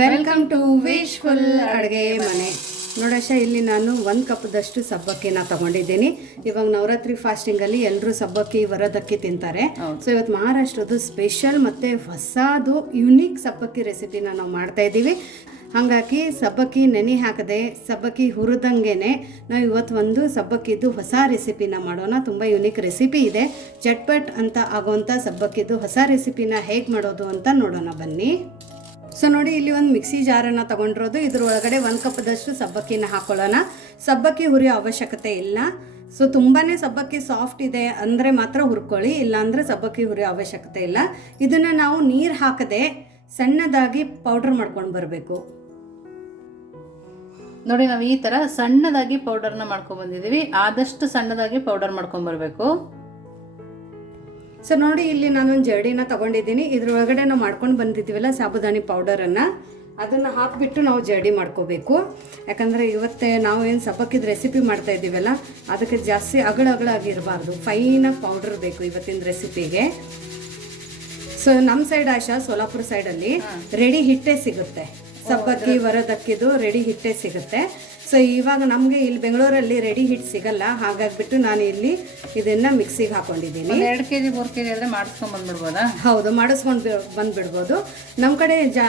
Welcome to wishful ಅಡುಗೆ ಮನೆ. ನೋಡಶ ಇಲ್ಲಿ ನಾನು ಒಂದು ಕಪ್ದಷ್ಟು ಸಬ್ಬಕ್ಕಿನ ತಗೊಂಡಿದ್ದೀನಿ. ಇವಾಗ ನವರಾತ್ರಿ ಫಾಸ್ಟಿಂಗಲ್ಲಿ ಎಲ್ಲರೂ ಸಬ್ಬಕ್ಕಿ ವರದಕ್ಕಿ ತಿಂತಾರೆ. ಸೊ ಇವತ್ತು ಮಹಾರಾಷ್ಟ್ರದ್ದು ಸ್ಪೆಷಲ್ ಮತ್ತು ಹೊಸದು ಯುನೀಕ್ ಸಬ್ಬಕ್ಕಿ ರೆಸಿಪಿನ ನಾವು ಮಾಡ್ತಾ ಇದ್ದೀವಿ. ಹಾಗಾಗಿ ಸಬ್ಬಕ್ಕಿ ನೆನೆ ಹಾಕದೆ ಸಬ್ಬಕ್ಕಿ ಹುರಿದಂಗೆನೆ ನಾವು ಇವತ್ತು ಒಂದು ಸಬ್ಬಕ್ಕಿದ್ದು ಹೊಸ ರೆಸಿಪಿನ ಮಾಡೋಣ. ತುಂಬ ಯುನೀಕ್ ರೆಸಿಪಿ ಇದೆ. ಚಟ್ಪಟ್ ಅಂತ ಆಗೋವಂಥ ಸಬ್ಬಕ್ಕಿದ್ದು ಹೊಸ ರೆಸಿಪಿನ ಹೇಗೆ ಮಾಡೋದು ಅಂತ ನೋಡೋಣ ಬನ್ನಿ. ಸೊ ನೋಡಿ, ಇಲ್ಲಿ ಒಂದು ಮಿಕ್ಸಿ ಜಾರನ್ನು ತಗೊಂಡಿರೋದು. ಇದ್ರ ಒಳಗಡೆ ಒಂದು ಕಪ್ದಷ್ಟು ಸಬ್ಬಕ್ಕಿನ ಹಾಕೊಳ್ಳೋಣ. ಸಬ್ಬಕ್ಕಿ ಹುರಿಯೋ ಅವಶ್ಯಕತೆ ಇಲ್ಲ. ಸೊ ತುಂಬಾ ಸಬ್ಬಕ್ಕಿ ಸಾಫ್ಟ್ ಇದೆ ಅಂದರೆ ಮಾತ್ರ ಹುರ್ಕೊಳ್ಳಿ. ಇಲ್ಲಾಂದರೆ ಸಬ್ಬಕ್ಕಿ ಹುರಿಯೋ ಅವಶ್ಯಕತೆ ಇಲ್ಲ. ಇದನ್ನು ನಾವು ನೀರು ಹಾಕದೆ ಸಣ್ಣದಾಗಿ ಪೌಡ್ರ್ ಮಾಡ್ಕೊಂಡು ಬರಬೇಕು. ನೋಡಿ, ನಾವು ಈ ತರ ಸಣ್ಣದಾಗಿ ಪೌಡರ್ನ ಮಾಡ್ಕೊಂಡು ಬಂದಿದೀವಿ. ಆದಷ್ಟು ಸಣ್ಣದಾಗಿ ಪೌಡರ್ ಮಾಡ್ಕೊಂಡು ಬರ್ಬೇಕು. ಸೊ ನೋಡಿ ಇಲ್ಲಿ ನಾನೊಂದು ಜರಡಿನ ತಗೊಂಡಿದ್ದೀನಿ. ಇದ್ರೊಳಗಡೆ ನಾವು ಮಾಡ್ಕೊಂಡು ಬಂದಿದ್ದೀವಲ್ಲ ಸಾಬುದಾನಿ ಪೌಡರನ್ನು ಅದನ್ನು ಹಾಕಿಬಿಟ್ಟು ನಾವು ಜರಡಿ ಮಾಡ್ಕೋಬೇಕು. ಯಾಕಂದರೆ ಇವತ್ತೇ ನಾವು ಏನು ಸಬ್ಬಕ್ಕಿದ ರೆಸಿಪಿ ಮಾಡ್ತಾ ಇದ್ದೀವಲ್ಲ ಅದಕ್ಕೆ ಜಾಸ್ತಿ ಅಗಳ ಅಗಳಾಗಿರಬಾರ್ದು ಫೈನಾಗಿ ಪೌಡರ್ ಬೇಕು ಇವತ್ತಿನ ರೆಸಿಪಿಗೆ ಸೊ ನಮ್ಮ ಸೈಡ್ ಆಶಾ ಸೋಲಾಪುರ ಸೈಡಲ್ಲಿ ರೆಡಿ ಹಿಟ್ಟೆ ಸಿಗುತ್ತೆ. ಸಬ್ಬಕ್ಕಿ ವರದಕ್ಕಿದು ರೆಡಿ ಹಿಟ್ಟೆ ಸಿಗುತ್ತೆ. ಸೊ ಇವಾಗ ನಮಗೆ ಇಲ್ಲಿ ಬೆಂಗಳೂರಲ್ಲಿ ರೆಡಿ ಹಿಟ್ ಸಿಗಲ್ಲ. ಹಾಗಾಗ್ಬಿಟ್ಟು ನಾನು ಇಲ್ಲಿ ಇದನ್ನ ಮಿಕ್ಸಿಗೆ ಹಾಕೊಂಡಿದ್ದೀನಿ. ಎರಡು ಕೆ ಜಿ ಮೂರು ಕೆ ಜಿ ಆದ್ರೆ ಮಾಡಿಸ್ಕೊಂಡ್ ಬಂದ್ಬಿಡ್ಬೋದಾ? ಹೌದು ಮಾಡಿಸ್ಕೊಂಡು ಬಂದ್ಬಿಡ್ಬೋದು. ನಮ್ಮ ಕಡೆ ಜಾ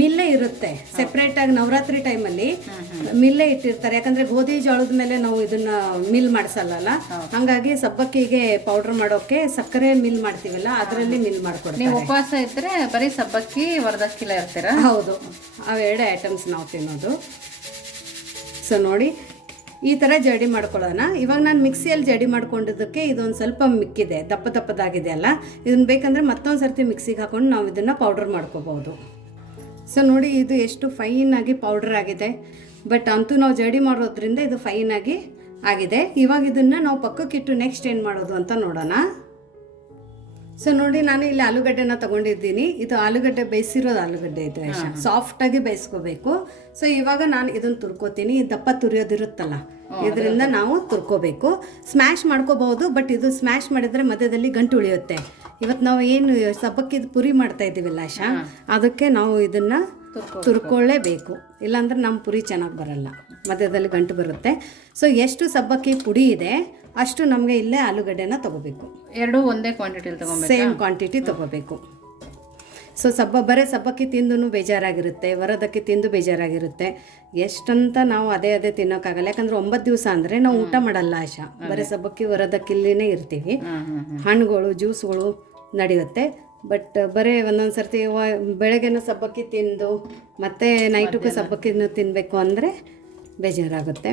ಮಿಲ್ಲೇ ಇರುತ್ತೆ. ಸೆಪ್ರೇಟಾಗಿ ನವರಾತ್ರಿ ಟೈಮಲ್ಲಿ ಮಿಲ್ಲೇ ಇಟ್ಟಿರ್ತಾರೆ. ಯಾಕಂದ್ರೆ ಗೋಧಿ ಜೋಳದ ಮೇಲೆ ನಾವು ಇದನ್ನ ಮಿಲ್ ಮಾಡಿಸಲ್ಲ ಹಂಗಾಗಿ ಸಬ್ಬಕ್ಕಿಗೆ ಪೌಡರ್ ಮಾಡೋಕೆ ಸಕ್ಕರೆ ಮಿಲ್ ಮಾಡ್ತೀವಲ್ಲ ಅದರಲ್ಲಿ ಮಿಲ್ ಮಾಡ್ಕೊಡ್ತೀವಿ ನೀವು ಉಪವಾಸ ಇದ್ರೆ ಬರೀ ಸಬ್ಬಕ್ಕಿ ವರದಕ್ಕಿಲ್ಲ ಇರ್ತೀರಾ? ಹೌದು. ಅವೆರಡು ಐಟಮ್ಸ್ ನಾವು ತಿನ್ನೋದು. ಸೊ ನೋಡಿ ಈ ಥರ ಜಡಿ ಮಾಡ್ಕೊಳ್ಳೋಣ. ಇವಾಗ ನಾನು ಮಿಕ್ಸಿಯಲ್ಲಿ ಜಡಿ ಮಾಡ್ಕೊಂಡಿದ್ದಕ್ಕೆ ಇದೊಂದು ಸ್ವಲ್ಪ ಮಿಕ್ಕಿದೆ, ದಪ್ಪ ದಪ್ಪದಾಗಿದೆ ಅಲ್ಲ? ಇದನ್ನು ಬೇಕಂದರೆ ಮತ್ತೊಂದು ಸರ್ತಿ ಮಿಕ್ಸಿಗೆ ಹಾಕೊಂಡು ನಾವು ಇದನ್ನು ಪೌಡ್ರ್ ಮಾಡ್ಕೋಬೋದು. ಸೊ ನೋಡಿ ಇದು ಎಷ್ಟು ಫೈನಾಗಿ ಪೌಡ್ರ್ ಆಗಿದೆ. ಬಟ್ ಅಂತೂ ನಾವು ಜಡಿ ಮಾಡೋದ್ರಿಂದ ಇದು ಫೈನಾಗಿ ಆಗಿದೆ. ಇವಾಗ ಇದನ್ನು ನಾವು ಪಕ್ಕಕ್ಕಿಟ್ಟು ನೆಕ್ಸ್ಟ್ ಏನು ಮಾಡೋದು ಅಂತ ನೋಡೋಣ. ಸೊ ನೋಡಿ ನಾನು ಇಲ್ಲಿ ಆಲೂಗಡ್ಡೆನ ತಗೊಂಡಿದ್ದೀನಿ. ಇದು ಆಲೂಗಡ್ಡೆ ಬೇಯಿಸಿರೋದು ಆಲೂಗಡ್ಡೆ ಇದೆ ಸಾಫ್ಟ್ ಆಗಿ ಬೇಯಿಸ್ಕೋಬೇಕು. ಸೊ ಇವಾಗ ನಾನು ಇದನ್ನ ತುರ್ಕೋತೀನಿ. ದಪ್ಪ ತುರಿಯೋದಿರುತ್ತಲ್ಲ ಇದರಿಂದ ನಾವು ತುರ್ಕೋಬೇಕು. ಸ್ಮ್ಯಾಶ್ ಮಾಡ್ಕೋಬಹುದು ಬಟ್ ಇದು ಸ್ಮ್ಯಾಶ್ ಮಾಡಿದ್ರೆ ಮಧ್ಯದಲ್ಲಿ ಗಂಟು ಉಳಿಯುತ್ತೆ. ಇವತ್ತು ನಾವು ಏನು ಸಬ್ಬಕ್ಕಿದ ಪುರಿ ಮಾಡ್ತಾ ಇದ್ದೀವಲ್ಲ ಆಶಾ? ಅದಕ್ಕೆ ನಾವು ಇದನ್ನ ತುರ್ಕೊಳ್ಳೇಬೇಕು ಇಲ್ಲಾಂದ್ರೆ ನಮ್ಮ ಪುರಿ ಚೆನ್ನಾಗಿ ಬರಲ್ಲ. ಮಧ್ಯದಲ್ಲಿ ಗಂಟು ಬರುತ್ತೆ. ಸೊ ಎಷ್ಟು ಸಬ್ಬಕ್ಕಿ ಪುಡಿ ಇದೆ ಅಷ್ಟು ನಮಗೆ ಇಲ್ಲೇ ಆಲೂಗಡ್ಡೆನ ತಗೋಬೇಕು. ಎರಡು ಒಂದೇ ಕ್ವಾಂಟಿಟಿಲಿ ತಗೊಂಬೇಕು? ಸೇಮ್ ಕ್ವಾಂಟಿಟಿ ತಗೋಬೇಕು. ಸೊ ಸಬ್ಬ ಬರೀ ಸಬ್ಬಕ್ಕಿ ತಿಂದು ಬೇಜಾರಾಗಿರುತ್ತೆ ವರದಕ್ಕೆ ತಿಂದು ಬೇಜಾರಾಗಿರುತ್ತೆ. ಎಷ್ಟಂತ ನಾವು ಅದೇ ಅದೇ ತಿನ್ನೋಕ್ಕಾಗಲ್ಲ ಯಾಕಂದ್ರೆ ಒಂಬತ್ತು ದಿವಸ ಅಂದರೆ ನಾವು ಊಟ ಮಾಡಲ್ಲ ಆಶಾ. ಬರೀ ಸಬ್ಬಕ್ಕಿ ವರದಕ್ಕಿಲ್ಲಿನೇ ಇರ್ತೀವಿ. ಹಣ್ಣುಗಳು ಜ್ಯೂಸ್ಗಳು ನಡೆಯುತ್ತೆ. ಬಟ್ ಬರೀ ಒಂದೊಂದು ಸರ್ತಿ ಬೆಳಗ್ಗೆನೂ ಸಬ್ಬಕ್ಕಿ ತಿಂದು ಮತ್ತೆ ನೈಟಕ್ಕೂ ಸಬ್ಬಕ್ಕಿನೂ ತಿನ್ನಬೇಕು ಅಂದರೆ ಬೇಜಾರಾಗುತ್ತೆ.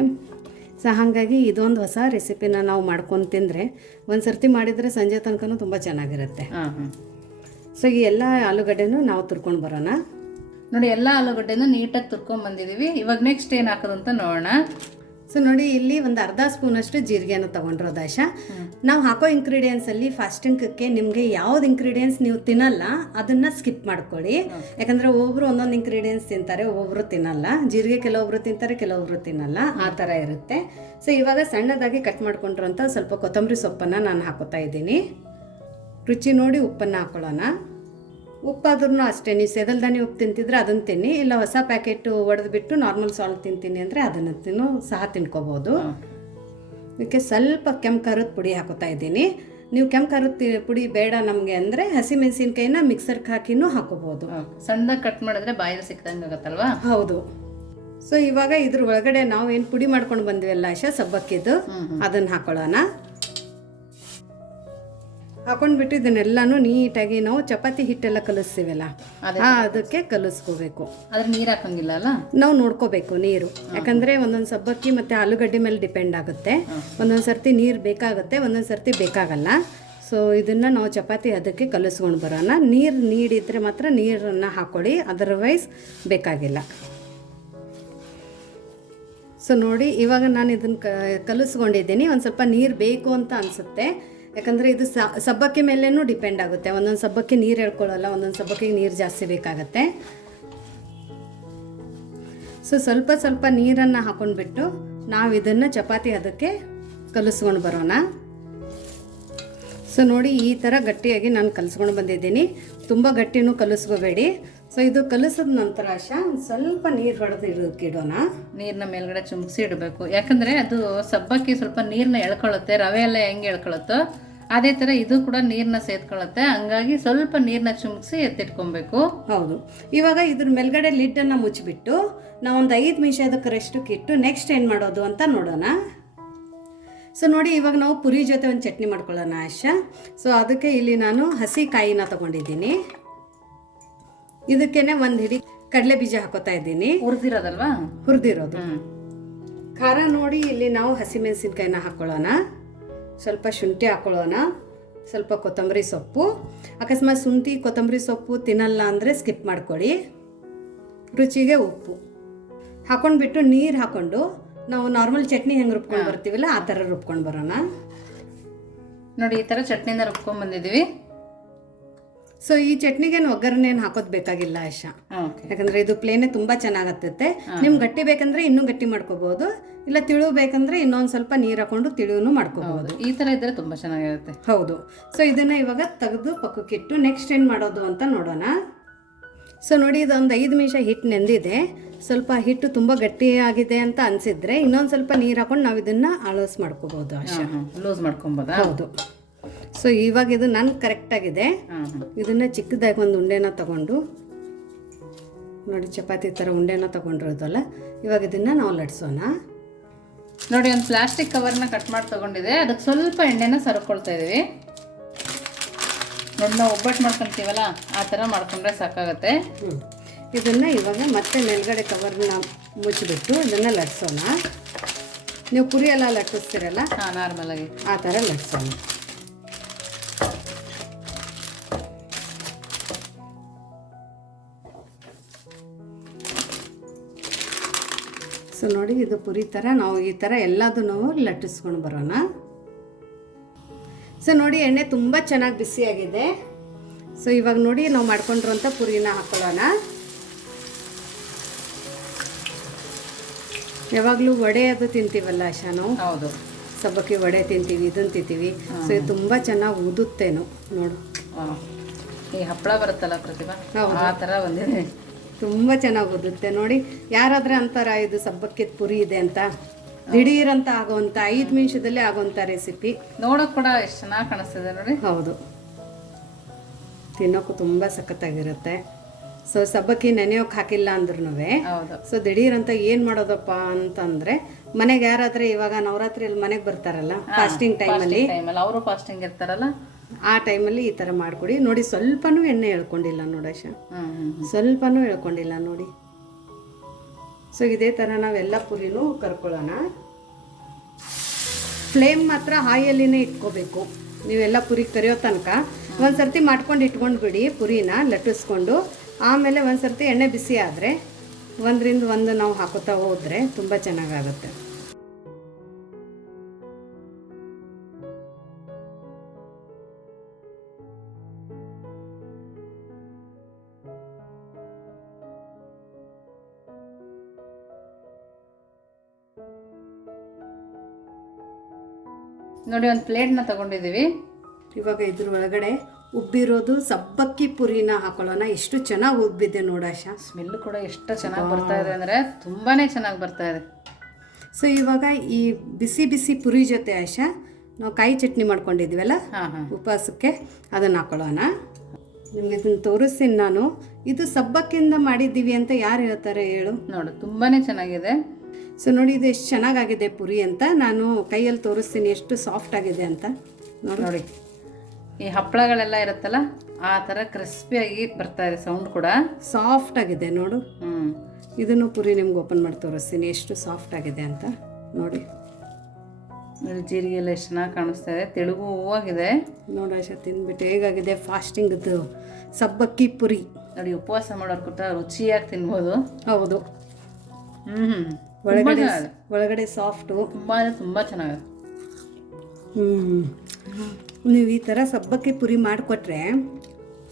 ಸೊ ಹಾಗಾಗಿ ಇದೊಂದು ಹೊಸ ರೆಸಿಪಿನ ನಾವು ಮಾಡ್ಕೊಂಡು ತಿಂದರೆ ಒಂದು ಸರ್ತಿ ಮಾಡಿದರೆ ಸಂಜೆ ತನಕನೂ ತುಂಬ ಚೆನ್ನಾಗಿರುತ್ತೆ. ಹಾಂ ಹಾಂ. ಸೊ ಈ ಎಲ್ಲ ಆಲೂಗಡ್ಡೆನೂ ನಾವು ತುರ್ಕೊಂಡು ಬರೋಣ. ನೋಡಿ ಎಲ್ಲ ಆಲೂಗಡ್ಡೆನೂ ನೀಟಾಗಿ ತುರ್ಕೊಂಡು ಬಂದಿದ್ದೀವಿ ಇವಾಗ ನೆಕ್ಸ್ಟ್ ಏನು ಹಾಕೋದಂತ ನೋಡೋಣ. ಸೊ ನೋಡಿ ಇಲ್ಲಿ ಒಂದು ಅರ್ಧ ಸ್ಪೂನಷ್ಟು ಜೀರಿಗೆನ ತಗೊಂಡ್ರೋ ದಾಶ ನಾವು ಹಾಕೋ ಇಂಗ್ರೀಡಿಯೆಂಟ್ಸಲ್ಲಿ ಫಾಸ್ಟಿಂಗಕ್ಕೆ ನಿಮಗೆ ಯಾವ್ದು ಇಂಗ್ರೀಡಿಯೆಂಟ್ಸ್ ನೀವು ತಿನ್ನಲ್ಲ ಅದನ್ನು ಸ್ಕಿಪ್ ಮಾಡ್ಕೊಳ್ಳಿ. ಯಾಕಂದರೆ ಒಬ್ಬರು ಒಂದೊಂದು ಇಂಗ್ರೀಡಿಯೆಂಟ್ಸ್ ತಿಂತಾರೆ ಒಬ್ಬೊಬ್ರು ತಿನ್ನಲ್ಲ. ಜೀರಿಗೆ ಕೆಲವೊಬ್ರು ತಿಂತಾರೆ ಕೆಲವೊಬ್ರು ತಿನ್ನಲ್ಲ. ಆ ಥರ ಇರುತ್ತೆ. ಸೊ ಇವಾಗ ಸಣ್ಣದಾಗಿ ಕಟ್ ಮಾಡ್ಕೊಂಡಿರೋಂಥ ಸ್ವಲ್ಪ ಕೊತ್ತಂಬರಿ ಸೊಪ್ಪನ್ನು ನಾನು ಹಾಕೋತಾ ಇದ್ದೀನಿ. ರುಚಿ ನೋಡಿ ಉಪ್ಪನ್ನು ಹಾಕೊಳ್ಳೋಣ. ಉಪ್ಪಾದ್ರೂ ಅಷ್ಟೇ ನೀವು ಸೆದಲ್ದಾನಿ ಉಪ್ಪು ತಿಂತಿದ್ರೆ ಅದನ್ನು ತಿನ್ನಿ ಇಲ್ಲ ಹೊಸ ಪ್ಯಾಕೆಟು ಬಿಟ್ಟು ನಾರ್ಮಲ್ ಸಾಲ್ಟ್ ತಿಂತೀನಿ ಅಂದರೆ ಅದನ್ನು ತಿನ್ನು ಸಹ ತಿನ್ಕೋಬೋದು. ಇದಕ್ಕೆ ಸ್ವಲ್ಪ ಕೆಂಪು ಖಾರದ ಪುಡಿ ಹಾಕೋತಾ ಇದ್ದೀನಿ. ನೀವು ಕೆಂಪು ಖಾರದ ಪುಡಿ ಬೇಡ ನಮಗೆ ಅಂದರೆ ಹಸಿಮೆಣಸಿನ್ಕಾಯಿನ ಮಿಕ್ಸರ್ಗೆ ಹಾಕಿನೂ ಹಾಕೋಬೋದು. ಸಣ್ಣ ಕಟ್ ಮಾಡಿದ್ರೆ ಬಾಯಲ್ಲಿ ಸಿಕ್ಕದಂಗೆ ಆಗುತ್ತಲ್ವಾ? ಹೌದು. ಸೊ ಇವಾಗ ಇದ್ರ ಒಳಗಡೆ ನಾವು ಏನು ಪುಡಿ ಮಾಡ್ಕೊಂಡು ಬಂದ್ವಲ್ಲ ಆಶಾ ಸಬ್ಬಕ್ಕಿದ್ದು ಅದನ್ನು ಹಾಕೊಳ್ಳೋಣ. ಹಾಕೊಂಡ್ಬಿಟ್ಟು ಇದನ್ನೆಲ್ಲಾನು ನೀಟಾಗಿ. ನಾವು ಚಪಾತಿ ಹಿಟ್ಟೆಲ್ಲ ಕಲಿಸ್ತೀವಲ್ಲ? ಆ, ಅದಕ್ಕೆ ಕಲಿಸ್ಕೋಬೇಕು. ಆದ್ರೆ ನೀರ್ ಹಾಕಂಗಿಲ್ಲ ಅಲ್ಲ? ನಾವು ನೋಡ್ಕೋಬೇಕು ನೀರು. ಯಾಕಂದ್ರೆ ಒಂದೊಂದು ಸಬ್ಬಕ್ಕಿ ಮತ್ತೆ ಆಲೂಗಡ್ಡೆ ಮೇಲೆ ಡಿಪೆಂಡ್ ಆಗುತ್ತೆ. ಒಂದೊಂದು ಸರ್ತಿ ನೀರು ಬೇಕಾಗುತ್ತೆ ಒಂದೊಂದು ಸರ್ತಿ ಬೇಕಾಗಲ್ಲ. ಸೊ ಇದನ್ನು ನಾವು ಚಪಾತಿ ಅದಕ್ಕೆ ಕಲಿಸ್ಕೊಂಡು ಬರೋಣ. ನೀರು ನೀಡಿದ್ರೆ ಮಾತ್ರ ನೀರನ್ನು ಹಾಕೊಳ್ಳಿ ಅದರ್ವೈಸ್ ಬೇಕಾಗಿಲ್ಲ. ಸೊ ನೋಡಿ ಇವಾಗ ನಾನು ಇದನ್ನು ಕಲಿಸ್ಕೊಂಡಿದ್ದೀನಿ. ಒಂದು ಸ್ವಲ್ಪ ನೀರು ಬೇಕು ಅಂತ ಅನಿಸುತ್ತೆ. ಯಾಕಂದರೆ ಇದು ಸಬ್ಬಕ್ಕಿ ಮೇಲೇನೂ ಡಿಪೆಂಡ್ ಆಗುತ್ತೆ. ಒಂದೊಂದು ಸಬ್ಬಕ್ಕೆ ನೀರು ಹೇಳ್ಕೊಳ್ಳಲ್ಲ, ಒಂದೊಂದು ಸಬ್ಬಕ್ಕೆ ನೀರು ಜಾಸ್ತಿ ಬೇಕಾಗತ್ತೆ. ಸೊ ಸ್ವಲ್ಪ ಸ್ವಲ್ಪ ನೀರನ್ನು ಹಾಕೊಂಡ್ಬಿಟ್ಟು ನಾವು ಇದನ್ನು ಚಪಾತಿ ಅದಕ್ಕೆ ಕಲಿಸ್ಕೊಂಡು ಬರೋಣ. ಸೊ ನೋಡಿ ಈ ಥರ ಗಟ್ಟಿಯಾಗಿ ನಾನು ಕಲಿಸ್ಕೊಂಡು ಬಂದಿದ್ದೀನಿ. ತುಂಬ ಗಟ್ಟಿನೂ ಕಲಿಸ್ಕೋಬೇಡಿ. ಸೊ ಇದು ಕಲಿಸಿದ ನಂತರ ಆಶಾ, ಒಂದು ಸ್ವಲ್ಪ ನೀರು ಹೊಡೆದು ಇಡೋಣ. ನೀರನ್ನ ಮೇಲ್ಗಡೆ ಚುಮ್ಕಿಸಿ ಇಡಬೇಕು. ಯಾಕಂದರೆ ಅದು ಸಬ್ಬಕ್ಕಿ ಸ್ವಲ್ಪ ನೀರನ್ನ ಎಳ್ಕೊಳ್ಳುತ್ತೆ, ರವೆ ಎಲ್ಲ ಹೆಂಗೆ ಎಳ್ಕೊಳ್ಳುತ್ತೋ ಅದೇ ಥರ ಇದು ಕೂಡ ನೀರನ್ನ ಸೇದ್ಕೊಳ್ಳುತ್ತೆ. ಹಂಗಾಗಿ ಸ್ವಲ್ಪ ನೀರನ್ನ ಚುಮುಕ್ಸಿ ಎತ್ತಿಟ್ಕೊಬೇಕು. ಹೌದು. ಇವಾಗ ಇದ್ರ ಮೇಲ್ಗಡೆ ಲಿಡ್ಡನ್ನು ಮುಚ್ಚಿಬಿಟ್ಟು ನಾವು ಒಂದು ಐದು ನಿಮಿಷ ಅದಕ್ಕೆ ರೆಸ್ಟಕ್ಕೆ ಇಟ್ಟು ನೆಕ್ಸ್ಟ್ ಏನು ಮಾಡೋದು ಅಂತ ನೋಡೋಣ. ಸೊ ನೋಡಿ ಇವಾಗ ನಾವು ಪುರಿ ಜೊತೆ ಒಂದು ಚಟ್ನಿ ಮಾಡ್ಕೊಳ್ಳೋಣ ಆಶಾ. ಸೊ ಅದಕ್ಕೆ ಇಲ್ಲಿ ನಾನು ಹಸಿ ಕಾಯಿನ ತಗೊಂಡಿದ್ದೀನಿ. ಇದಕ್ಕೇನೆ ಒಂದು ಹಿಡಿ ಕಡಲೆ ಬೀಜ ಹಾಕೋತಾ ಇದ್ದೀನಿ. ಹುರಿದಿರೋದಲ್ವಾ? ಹುರಿದಿರೋದು. ಖಾರ ನೋಡಿ ಇಲ್ಲಿ ನಾವು ಹಸಿಮೆಣಸಿನ್ಕಾಯಿನ ಹಾಕ್ಕೊಳ್ಳೋಣ ಸ್ವಲ್ಪ ಶುಂಠಿ ಹಾಕ್ಕೊಳ್ಳೋಣ ಸ್ವಲ್ಪ ಕೊತ್ತಂಬರಿ ಸೊಪ್ಪು. ಅಕಸ್ಮಾತ್ ಶುಂಠಿ ಕೊತ್ತಂಬರಿ ಸೊಪ್ಪು ತಿನ್ನಲ್ಲ ಅಂದರೆ ಸ್ಕಿಪ್ ಮಾಡ್ಕೊಳ್ಳಿ. ರುಚಿಗೆ ಉಪ್ಪು. ಹಾಕೊಂಡ್ಬಿಟ್ಟು ನೀರು ಹಾಕ್ಕೊಂಡು ನಾವು ನಾರ್ಮಲ್ ಚಟ್ನಿ ಹೆಂಗೆ ರುಬ್ಕೊಂಡು ಬರ್ತೀವಲ್ಲ ಆ ಥರ ರುಬ್ಕೊಂಡು ಬರೋಣ. ನೋಡಿ ಈ ಥರ ಚಟ್ನಿನ ರುಬ್ಕೊಂಡು ಬಂದಿದ್ದೀವಿ. ಸೊ ಈ ಚಟ್ನಿಗೇನು ಒಗ್ಗರಣೆಯನ್ನು ಹಾಕೋದು ಬೇಕಾಗಿಲ್ಲ ಆಶಾ ಓಕೆ ಯಾಕಂದ್ರೆ ಇದು ಪ್ಲೇನೇ ತುಂಬಾ ಚೆನ್ನಾಗತ್ತೆ ನಿಮ್ಗೆ ಗಟ್ಟಿ ಬೇಕಂದ್ರೆ ಇನ್ನೂ ಗಟ್ಟಿ ಮಾಡ್ಕೋಬಹುದು ಇಲ್ಲ ತಿಳು ಬೇಕಂದ್ರೆ ಇನ್ನೊಂದು ಸ್ವಲ್ಪ ನೀರು ಹಾಕೊಂಡು ತಿಳುನು ಮಾಡ್ಕೋಬಹುದು. ಈ ಥರ ಇದ್ರೆ ತುಂಬ ಚೆನ್ನಾಗಿರುತ್ತೆ. ಹೌದು. ಸೊ ಇದನ್ನ ಇವಾಗ ತೆಗೆದು ಪಕ್ಕಕ್ಕಿಟ್ಟು ನೆಕ್ಸ್ಟ್ ಏನು ಮಾಡೋದು ಅಂತ ನೋಡೋಣ. ಸೊ ನೋಡಿ ಇದೊಂದು ಐದು ನಿಮಿಷ ಹಿಟ್ಟು ನೆಂದಿದೆ. ಸ್ವಲ್ಪ ಹಿಟ್ಟು ತುಂಬ ಗಟ್ಟಿಯಾಗಿದೆ ಅಂತ ಅನಿಸಿದ್ರೆ ಇನ್ನೊಂದು ಸ್ವಲ್ಪ ನೀರು ಹಾಕೊಂಡು ನಾವು ಇದನ್ನು ಅಳಸ್ ಮಾಡ್ಕೋಬಹುದು ಲೂಸ್ ಮಾಡ್ಕೊಬೋದಾ? ಹೌದು. ಸೊ ಇವಾಗ ಇದು ನನ್ ಕರೆಕ್ಟಾಗಿದೆ ಹಾಂ ಹಾಂ. ಇದನ್ನ ಚಿಕ್ಕದಾಗಿ ಒಂದು ಉಂಡೆನ ತಗೊಂಡು ನೋಡಿ ಚಪಾತಿ ಥರ ಉಂಡೆನ ತಗೊಂಡಿರೋದಲ್ಲ ಇವಾಗ ಇದನ್ನ ನಾವು ಲಟ್ಸೋಣ. ನೋಡಿ ಒಂದು ಪ್ಲಾಸ್ಟಿಕ್ ಕವರ್ನ ಕಟ್ ಮಾಡಿ ತಗೊಂಡಿದೆ. ಅದಕ್ಕೆ ಸ್ವಲ್ಪ ಎಣ್ಣೆನ ಸರ್ಕೊಳ್ತಾ ಇದೀವಿ ನೋಡಿ ನಾವು ಒಬ್ಬಟ್ಟು ಮಾಡ್ಕೊಂತೀವಲ್ಲ ಆ ಥರ ಮಾಡ್ಕೊಂಡ್ರೆ ಸಾಕಾಗತ್ತೆ. ಇದನ್ನ ಇವಾಗ ಮತ್ತೆ ಮೇಲ್ಗಡೆ ಕವರ್ನ ಮುಚ್ಚಿಬಿಟ್ಟು ಇದನ್ನ ಲಟ್ಸೋಣ. ನೀವು ಕುರಿಯೆಲ್ಲ ಎಲ್ಲ ಲಟ್ಟಿಸ್ತೀರಲ್ಲ? ಹಾಂ ನಾರ್ಮಲ್ ಆಗಿ. ಆ ಥರ ಲಟ್ಸೋಣ. ಸೊ ನೋಡಿ ಇದು ಪುರಿ ಥರ ನಾವು ಈ ಥರ ಎಲ್ಲದನ್ನು ಲಟ್ಟಿಸ್ಕೊಂಡು ಬರೋಣ. ಸೊ ನೋಡಿ ಎಣ್ಣೆ ತುಂಬ ಚೆನ್ನಾಗಿ ಬಿಸಿಯಾಗಿದೆ ಸೊ ಇವಾಗ ನೋಡಿ ನಾವು ಮಾಡ್ಕೊಂಡಿರೋಂಥ ಪುರಿನ ಹಾಕೊಳ್ಳೋಣ. ಯಾವಾಗಲೂ ವಡೆ ಅದು ತಿಂತೀವಲ್ಲ ಆಶಾ ನಾವು ಹೌದು. ಸಬ್ಬಕ್ಕಿ ವಡೆ ತಿಂತೀವಿ ಇದನ್ನು ತಿಂತೀವಿ. ಸೊ ಇದು ತುಂಬ ಚೆನ್ನಾಗಿ ಉದುತ್ತೇನು. ನೋಡು. ಈ ಹಪ್ಪಳ ಬರುತ್ತಲ್ಲ ಪ್ರತಿಭಾ. ಆ ಥರ ಬಂದಿದೆ ತುಂಬ ಚೆನ್ನಾಗಿ ಓದುತ್ತೆ. ನೋಡಿ ಯಾರಾದ್ರೆ ಅಂತಾರ ಇದು ಸಬ್ಬಕ್ಕಿದ ಪುರಿ ಇದೆ ಅಂತ. ದಿಢೀರ್ ಅಂತ ಆಗೋವಂಥ ಐದು ನಿಮಿಷದಲ್ಲೇ ಆಗೋವಂಥ ರೆಸಿಪಿ ನೋಡೋಕೆ ಕೂಡ ಎಷ್ಟು ಚೆನ್ನಾಗಿ ಕಾಣಿಸ್ತದೆ ನೋಡಿ. ಹೌದು. ತಿನ್ನೋಕ್ಕೂ ತುಂಬ ಸಖತ್ತಾಗಿರುತ್ತೆ. ಸೊ ಸಬ್ಬಕ್ಕಿ ನೆನೆಯೋಕೆ ಹಾಕಿಲ್ಲ ಅಂದ್ರೂ ಸೊ ದಿಢೀರ್ ಅಂತ ಏನು ಮಾಡೋದಪ್ಪ ಅಂತಂದ್ರೆ ಮನೆಗೆ ಯಾರಾದ್ರೆ ಇವಾಗ ನವರಾತ್ರಿಯಲ್ಲಿ ಮನೆಗೆ ಬರ್ತಾರಲ್ಲ ಫಾಸ್ಟಿಂಗ್ ಟೈಮಲ್ಲಿ ಅವರು ಫಾಸ್ಟಿಂಗ್ ಇರ್ತಾರಲ್ಲ ಆ ಟೈಮಲ್ಲಿ ಈ ಥರ ಮಾಡಿಕೊಡಿ. ನೋಡಿ ಸ್ವಲ್ಪನೂ ಎಣ್ಣೆ ಎಳ್ಕೊಂಡಿಲ್ಲ ನೋಡಶ ಸ್ವಲ್ಪನೂ ಎಳ್ಕೊಂಡಿಲ್ಲ ನೋಡಿ. ಸೊ ಇದೇ ಥರ ನಾವೆಲ್ಲ ಪುರಿನೂ ಕರ್ಕೊಳ್ಳೋಣ. ಫ್ಲೇಮ್ ಮಾತ್ರ ಹಾಯಲ್ಲಿನೇ ಇಟ್ಕೋಬೇಕು. ನೀವೆಲ್ಲ ಪುರಿ ಕರಿಯೋ ತನಕ. ಒಂದು ಸರ್ತಿ ಮಾಡ್ಕೊಂಡು ಇಟ್ಕೊಂಡು ಬಿಡಿ ಪುರಿನ ಲಟ್ಟಿಸ್ಕೊಂಡು. ಆಮೇಲೆ ಒಂದು ಸರ್ತಿ ಎಣ್ಣೆ ಬಿಸಿ ಆದರೆ ಒಂದರಿಂದ ಒಂದು ನಾವು ಹಾಕೋತಾ ಹೋದರೆ ತುಂಬ ಚೆನ್ನಾಗಾಗುತ್ತೆ. ನೋಡಿ ಒಂದು ಪ್ಲೇಟ್ನ ತಗೊಂಡಿದ್ದೀವಿ. ಇವಾಗ ಇದ್ರ ಒಳಗಡೆ ಉಬ್ಬಿರೋದು ಸಬ್ಬಕ್ಕಿ ಪುರಿನ ಹಾಕೊಳ್ಳೋಣ. ಎಷ್ಟು ಚೆನ್ನಾಗಿ ಉಬ್ಬಿದೆ ನೋಡಾಶ ಸ್ಮೆಲ್ ಕೂಡ ಎಷ್ಟು ಚೆನ್ನಾಗಿ ಬರ್ತಾ ಇದೆ ಅಂದರೆ ತುಂಬಾ ಚೆನ್ನಾಗಿ ಬರ್ತಾ ಇದೆ. ಸೊ ಇವಾಗ ಈ ಬಿಸಿ ಬಿಸಿ ಪುರಿ ಜೊತೆ ಆಶಾ ನಾವು ಕಾಯಿ ಚಟ್ನಿ ಮಾಡ್ಕೊಂಡಿದ್ವಲ್ಲ ಉಪವಾಸಕ್ಕೆ ಅದನ್ನು ಹಾಕೊಳ್ಳೋಣ. ನಿಮಗೆ ಇದನ್ನು ತೋರಿಸ್ತೀನಿ ನಾನು. ಇದು ಸಬ್ಬಕ್ಕಿಂದ ಮಾಡಿದ್ದೀವಿ ಅಂತ ಯಾರು ಹೇಳ್ತಾರೆ ಹೇಳು? ನೋಡು ತುಂಬಾ ಚೆನ್ನಾಗಿದೆ. ಸೊ ನೋಡಿ ಇದು ಎಷ್ಟು ಚೆನ್ನಾಗಾಗಿದೆ ಪುರಿ ಅಂತ ನಾನು ಕೈಯಲ್ಲಿ ತೋರಿಸ್ತೀನಿ ಎಷ್ಟು ಸಾಫ್ಟ್ ಆಗಿದೆ ಅಂತ. ನೋಡಿ. ನೋಡಿ ಈ ಹಪ್ಪಳಗಳೆಲ್ಲ ಇರುತ್ತಲ್ಲ ಆ ಥರ ಕ್ರಿಸ್ಪಿಯಾಗಿ ಬರ್ತಾ ಇದೆ ಸೌಂಡ್ ಕೂಡ. ಸಾಫ್ಟ್ ಆಗಿದೆ ನೋಡು. ಹ್ಞೂ ಇದನ್ನು ಪುರಿ ನಿಮ್ಗೆ ಓಪನ್ ಮಾಡಿ ತೋರಿಸ್ತೀನಿ ಎಷ್ಟು ಸಾಫ್ಟ್ ಆಗಿದೆ ಅಂತ. ನೋಡಿ. ಜೀರಿಗೆ ಎಲ್ಲ ಎಷ್ಟು ಚೆನ್ನಾಗಿ ಕಾಣಿಸ್ತಾ ಇದೆ. ತೆಳುಗು ಹೂವಾಗಿದೆ. ನೋಡಿ ಆಶ ತಿಂದ್ಬಿಟ್ಟು ಹೇಗಾಗಿದೆ ಫಾಸ್ಟಿಂಗ್ದು ಸಬ್ಬಕ್ಕಿ ಪುರಿ. ನೋಡಿ ಉಪವಾಸ ಮಾಡೋರು ಕೂಡ ರುಚಿಯಾಗಿ ತಿನ್ಬೋದು. ಹೌದು. ಹ್ಞೂ ಒಳಗಡೆ ಒಳಗಡೆ ಸಾಫ್ಟು. ತುಂಬ ಅಂದರೆ ತುಂಬ ಚೆನ್ನಾಗಿದೆ ಹ್ಞೂ ನೀವು ಈ ಥರ ಸಬ್ಬಕ್ಕಿ ಪುರಿ ಮಾಡಿಕೊಟ್ರೆ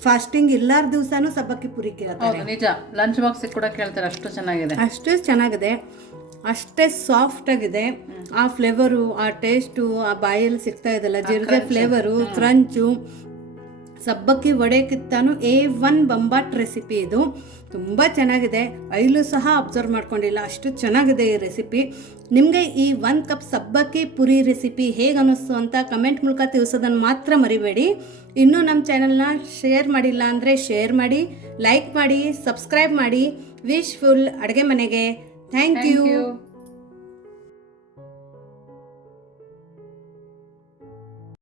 ಫಾಸ್ಟಿಂಗ್ ಇಲ್ಲಾರ ದಿವಸನೂ ಸಬ್ಬಕ್ಕಿ ಪುರಿ ಕೇಳ್ತಾರೆ. ನಿಜ. ಲಂಚ್ ಬಾಕ್ಸಿಗೆ ಕೂಡ ಕೇಳ್ತಾರೆ ಅಷ್ಟು ಚೆನ್ನಾಗಿದೆ. ಅಷ್ಟೇ ಚೆನ್ನಾಗಿದೆ. ಅಷ್ಟೇ ಸಾಫ್ಟ್ ಆಗಿದೆ. ಆ ಫ್ಲೇವರು ಆ ಟೇಸ್ಟು ಆ ಬಾಯಲ್ಲಿ ಸಿಗ್ತಾ ಇದೆಲ್ಲ ಜೀರಿಗೆ ಫ್ಲೇವರು ಕ್ರಂಚು ಸಬ್ಬಕ್ಕಿ ವಡೆಕ್ಕಿಂತಾನು ಎ ಒನ್ ಬಂಬಾಟ್ ರೆಸಿಪಿ ಇದು. ತುಂಬ ಚೆನ್ನಾಗಿದೆ. ಐಲು ಸಹ ಅಬ್ಸರ್ವ್ ಮಾಡ್ಕೊಂಡಿಲ್ಲ. ಅಷ್ಟು ಚೆನ್ನಾಗಿದೆ ಈ ರೆಸಿಪಿ ನಿಮಗೆ ಈ ಒಂದು ಕಪ್ ಸಬ್ಬಕ್ಕಿ ಪುರಿ ರೆಸಿಪಿ ಹೇಗೆ ಅನ್ನಿಸ್ತು ಅಂತ ಕಮೆಂಟ್ ಮೂಲಕ ತಿಳಿಸೋದನ್ನು ಮಾತ್ರ ಮರಿಬೇಡಿ. ಇನ್ನೂ ನಮ್ಮ ಚಾನಲ್ನ ಶೇರ್ ಮಾಡಿಲ್ಲ ಅಂದರೆ ಶೇರ್ ಮಾಡಿ ಲೈಕ್ ಮಾಡಿ ಸಬ್ಸ್ಕ್ರೈಬ್ ಮಾಡಿ. ವಿಶ್ ಫುಲ್ ಅಡುಗೆ ಮನೆಗೆ. Thank you.